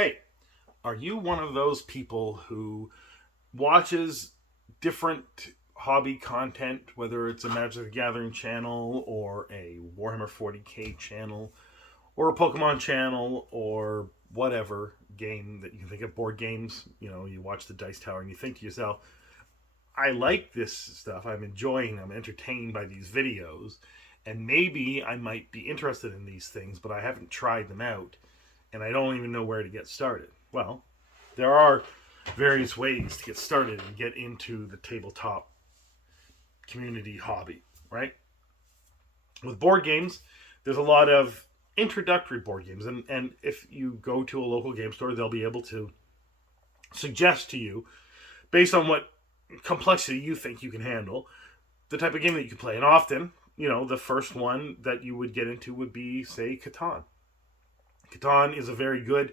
Hey, are you one of those people who watches different hobby content, whether it's a Magic the Gathering channel or a Warhammer 40k channel or a Pokemon channel or whatever game that you can think of, board games? You watch the Dice Tower and you think to yourself, I like this stuff. I'm enjoying them, entertained by these videos, and maybe I might be interested in these things, but I haven't tried them out and I don't even know where to get started. Well, there are various ways to get started and get into the tabletop community hobby, right? With board games, there's a lot of introductory board games, and if you go to a local game store, they'll be able to suggest to you, based on what complexity you think you can handle, the type of game that you can play. And often, the first one that you would get into would be, say, Catan. Catan is a very good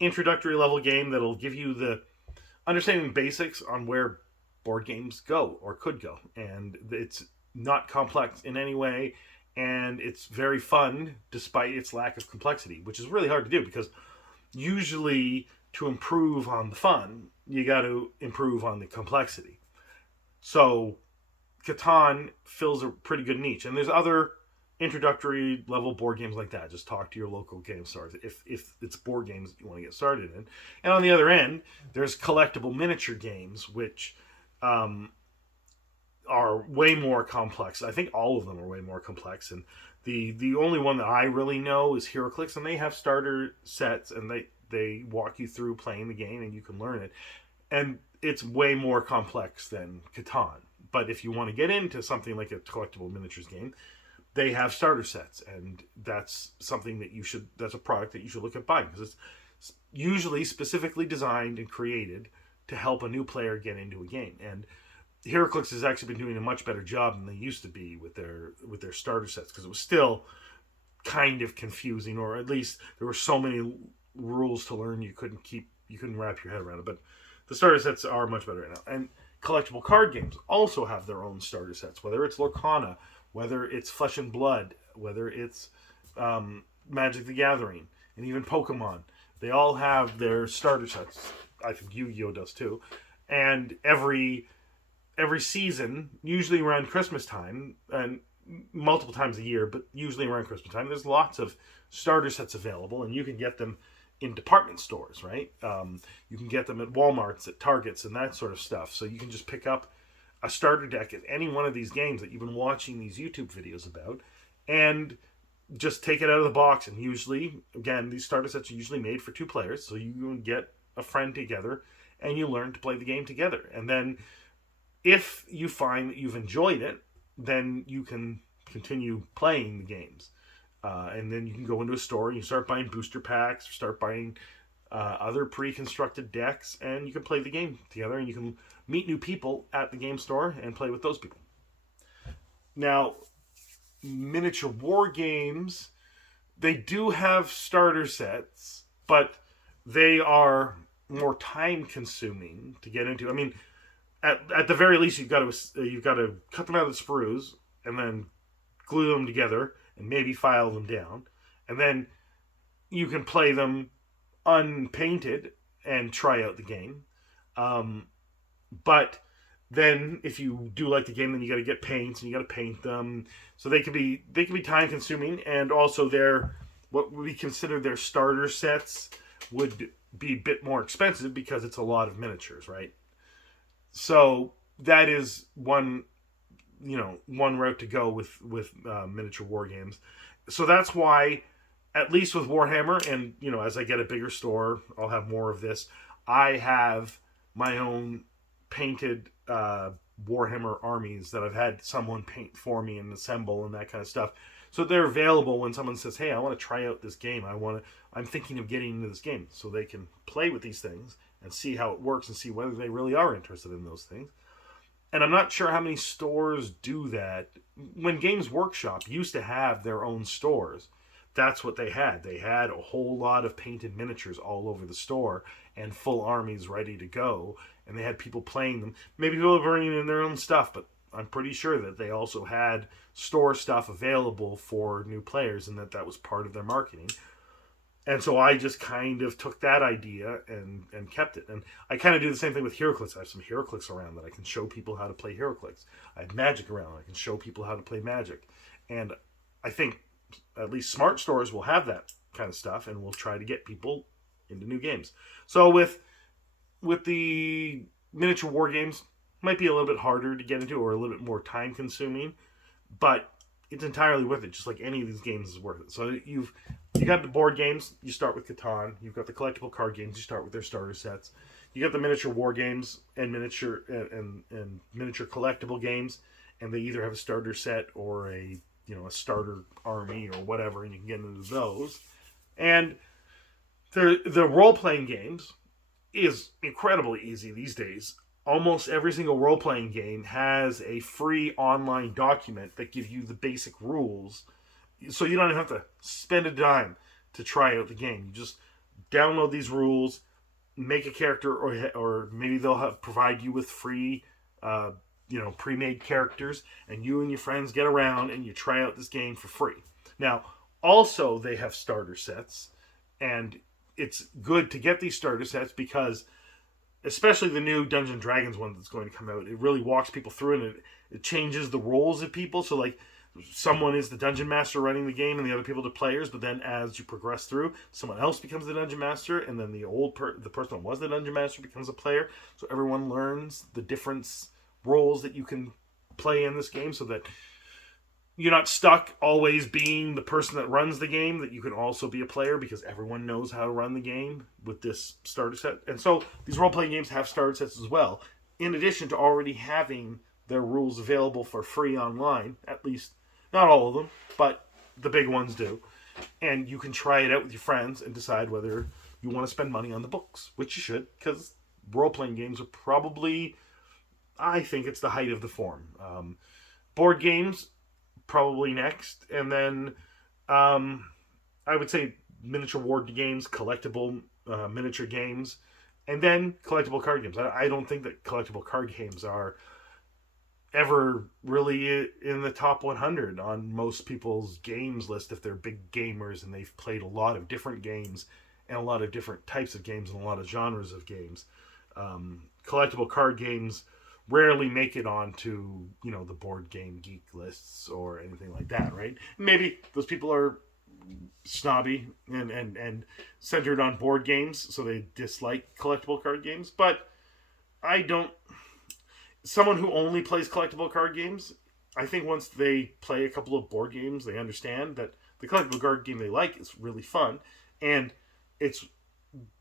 introductory level game that'll give you the understanding basics on where board games go or could go. And it's not complex in any way, and it's very fun despite its lack of complexity, which is really hard to do because usually to improve on the fun, you got to improve on the complexity. So Catan fills a pretty good niche, and there's other introductory level board games like that. Just talk to your local game stores if it's board games that you want to get started in. And on the other end, there's collectible miniature games, which are way more complex. I think all of them are way more complex, and the only one that I really know is HeroClix, and they have starter sets, and they walk you through playing the game, and you can learn it. And it's way more complex than Catan. But if you want to get into something like a collectible miniatures game, they have starter sets, and that's something that's a product that you should look at buying, because it's usually specifically designed and created to help a new player get into a game. And HeroClix has actually been doing a much better job than they used to be with their starter sets, because it was still kind of confusing, or at least there were so many rules to learn you couldn't wrap your head around it. But the starter sets are much better right now. And collectible card games also have their own starter sets, whether it's Lorcana, whether it's Flesh and Blood, whether it's Magic the Gathering, and even Pokemon. They all have their starter sets. I think Yu-Gi-Oh! Does too. And every season, usually around Christmas time, and multiple times a year, but usually around Christmas time, there's lots of starter sets available, and you can get them in department stores, right? You can get them at Walmarts, at Targets, and that sort of stuff. So you can just pick up a starter deck at any one of these games that you've been watching these YouTube videos about, and just take it out of the box. And usually, again, these starter sets are usually made for two players, so you can get a friend together and you learn to play the game together. And then if you find that you've enjoyed it, then you can continue playing the games. And then you can go into a store and you start buying booster packs, or start buying other pre-constructed decks, and you can play the game together, and you can meet new people at the game store and play with those people. Now, miniature war games, they do have starter sets, but they are more time consuming to get into. I mean, at the very least, you've got to cut them out of the sprues and then glue them together and maybe file them down, and then you can play them unpainted and try out the game. But then if you do like the game, then you got to get paints and you got to paint them. So they can be time consuming, and also what we consider their starter sets would be a bit more expensive because it's a lot of miniatures, right? So that is one route to go with miniature war games. So that's why, at least with Warhammer, and as I get a bigger store, I'll have more of this. I have my own painted Warhammer armies that I've had someone paint for me and assemble and that kind of stuff. So they're available when someone says, "Hey, I want to try out this game. I'm thinking of getting into this game," so they can play with these things and see how it works and see whether they really are interested in those things. And I'm not sure how many stores do that. When Games Workshop used to have their own stores, that's what they had. They had a whole lot of painted miniatures all over the store and full armies ready to go. And they had people playing them. Maybe people were bringing in their own stuff, but I'm pretty sure that they also had store stuff available for new players, and that was part of their marketing. And so I just kind of took that idea and kept it. And I kind of do the same thing with HeroClix. I have some HeroClix around that I can show people how to play HeroClix. I have Magic around. I can show people how to play Magic. And I think at least smart stores will have that kind of stuff and will try to get people into new games. So with the miniature war games, might be a little bit harder to get into or a little bit more time consuming, but it's entirely worth it. Just like any of these games is worth it. So you got the board games, you start with Catan. You've got the collectible card games, you start with their starter sets. You got the miniature war games and miniature collectible games, and they either have a starter set or a starter army or whatever, and you can get into those. And the role playing games is incredibly easy these days. Almost every single role playing game has a free online document that gives you the basic rules, so you don't even have to spend a dime to try out the game. You just download these rules, make a character, or maybe they'll provide you with free, pre-made characters, and you and your friends get around and you try out this game for free. Now, also they have starter sets, and it's good to get these starter sets because, especially the new Dungeons & Dragons one that's going to come out, it really walks people through and it changes the roles of people. So like someone is the dungeon master running the game and the other people are the players, but then as you progress through, someone else becomes the dungeon master, and then the person that was the dungeon master becomes a player. So everyone learns the different roles that you can play in this game, so that you're not stuck always being the person that runs the game, that you can also be a player, because everyone knows how to run the game with this starter set. And so these role-playing games have starter sets as well, in addition to already having their rules available for free online. At least, not all of them, but the big ones do. And you can try it out with your friends and decide whether you want to spend money on the books, which you should, because role-playing games are probably, I think it's the height of the form. Board games, probably next, and then I would say miniature war games, collectible miniature games, and then collectible card games. I don't think that collectible card games are ever really in the top 100 on most people's games list if they're big gamers and they've played a lot of different games and a lot of different types of games and a lot of genres of games. Collectible card games rarely make it onto, the board game geek lists or anything like that, right? Maybe those people are snobby and centered on board games, so they dislike collectible card games. But someone who only plays collectible card games, I think once they play a couple of board games, they understand that the collectible card game they like is really fun, and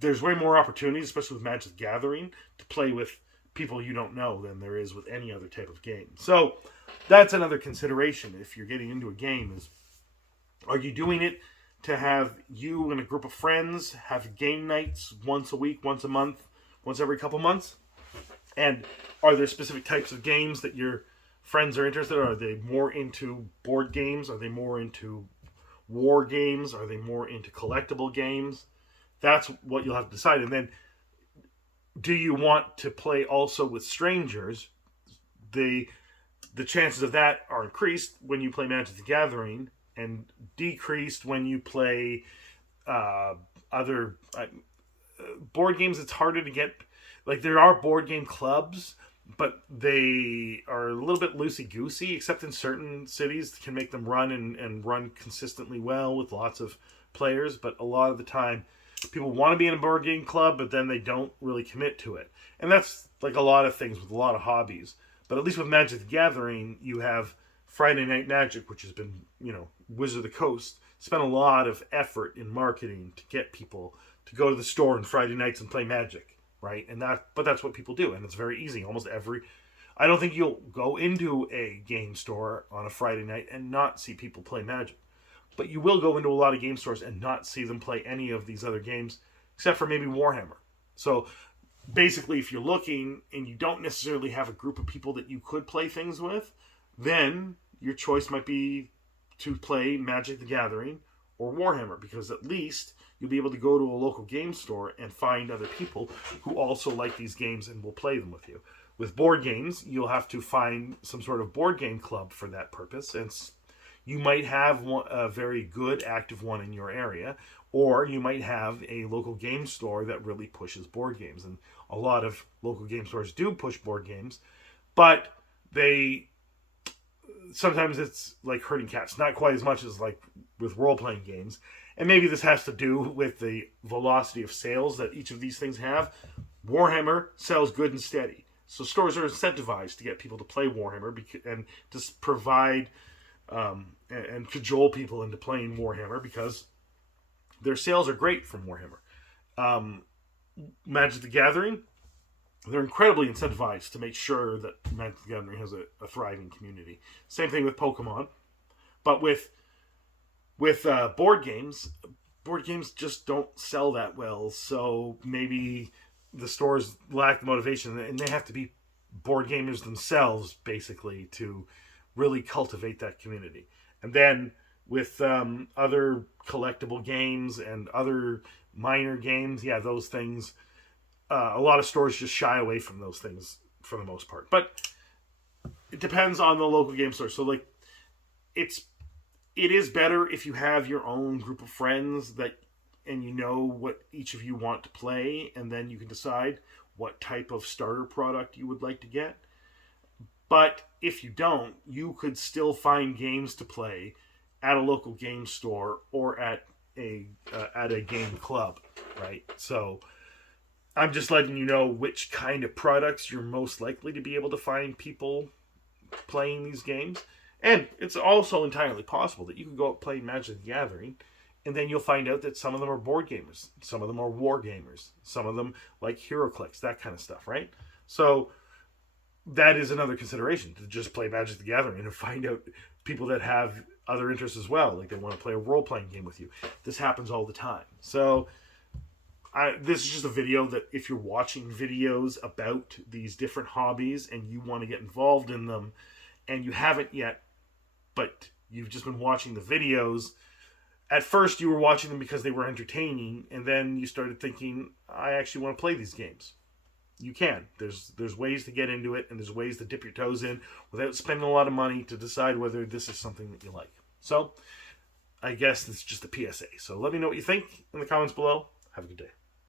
there's way more opportunities, especially with Magic the Gathering, to play with people you don't know than there is with any other type of game. So that's another consideration if you're getting into a game, is are you doing it to have you and a group of friends have game nights once a week, once a month, once every couple months? And are there specific types of games that your friends are interested in? Are they more into board games? Are they more into war games? Are they more into collectible games? That's what you'll have to decide. And then, do you want to play also with strangers? The chances of that are increased when you play Magic the Gathering, and decreased when you play other board games. It's harder to get. Like, there are board game clubs, but they are a little bit loosey-goosey, except in certain cities can make them run and run consistently well with lots of players. But a lot of the time, people want to be in a board game club, but then they don't really commit to it. And that's like a lot of things with a lot of hobbies. But at least with Magic the Gathering, you have Friday Night Magic, which has been, Wizard of the Coast, spent a lot of effort in marketing to get people to go to the store on Friday nights and play Magic, right? But that's what people do, and it's very easy. I don't think you'll go into a game store on a Friday night and not see people play Magic. But you will go into a lot of game stores and not see them play any of these other games, except for maybe Warhammer. So basically, if you're looking and you don't necessarily have a group of people that you could play things with, then your choice might be to play Magic the Gathering or Warhammer, because at least you'll be able to go to a local game store and find other people who also like these games and will play them with you. With board games, you'll have to find some sort of board game club for that purpose, and you might have a very good active one in your area, Or you might have a local game store that really pushes board games. And a lot of local game stores do push board games, but they sometimes it's like herding cats, not quite as much as like with role-playing games. And maybe this has to do with the velocity of sales that each of these things have. Warhammer sells good and steady, so stores are incentivized to get people to play Warhammer and to provide and cajole people into playing Warhammer because their sales are great from Warhammer. Magic the Gathering, they're incredibly incentivized to make sure that Magic the Gathering has a thriving community. Same thing with Pokemon, but with board games just don't sell that well. So maybe the stores lack the motivation, and they have to be board gamers themselves, basically, to really cultivate that community. And then with other collectible games and other minor games, yeah, those things, a lot of stores just shy away from those things for the most part. But it depends on the local game store. So, like, it is better if you have your own group of friends and you know what each of you want to play, and then you can decide what type of starter product you would like to get. But if you don't, you could still find games to play at a local game store or at a game club, right? So I'm just letting you know which kind of products you're most likely to be able to find people playing these games. And it's also entirely possible that you can go out playing Magic the Gathering, and then you'll find out that some of them are board gamers, some of them are war gamers, some of them like HeroClix, that kind of stuff, right? So that is another consideration, to just play Magic the Gathering and find out people that have other interests as well, like they want to play a role-playing game with you. This happens all the time. So this is just a video that if you're watching videos about these different hobbies and you want to get involved in them and you haven't yet, but you've just been watching the videos, at first you were watching them because they were entertaining, and then you started thinking, I actually want to play these games. You can. There's ways to get into it, and there's ways to dip your toes in without spending a lot of money to decide whether this is something that you like. So I guess it's just a PSA. So let me know what you think in the comments below. Have a good day.